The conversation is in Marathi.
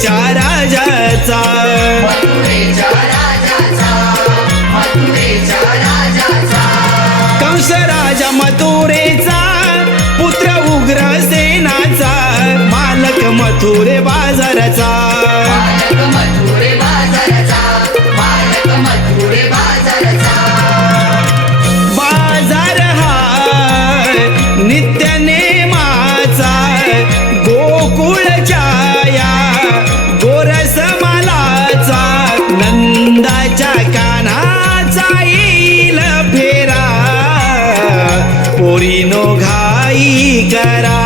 मथुरेच्या राजाचा कंस राजा मथुरेचा पुत्र उग्रसेनाचा मालक मथुरे बाजाराचा बाजार हा नित्य नेमाचा गोकुळच्या या गोरस मालाचा नंदाच्या कानाचा येईल फेरा पोरीनो घाई करा